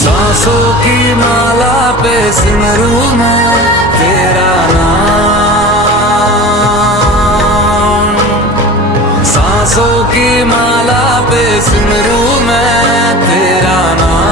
सांसों की माला पे सिमरू मैं तेरा नाम। सांसों की माला पे सिमरू मैं तेरा नाम।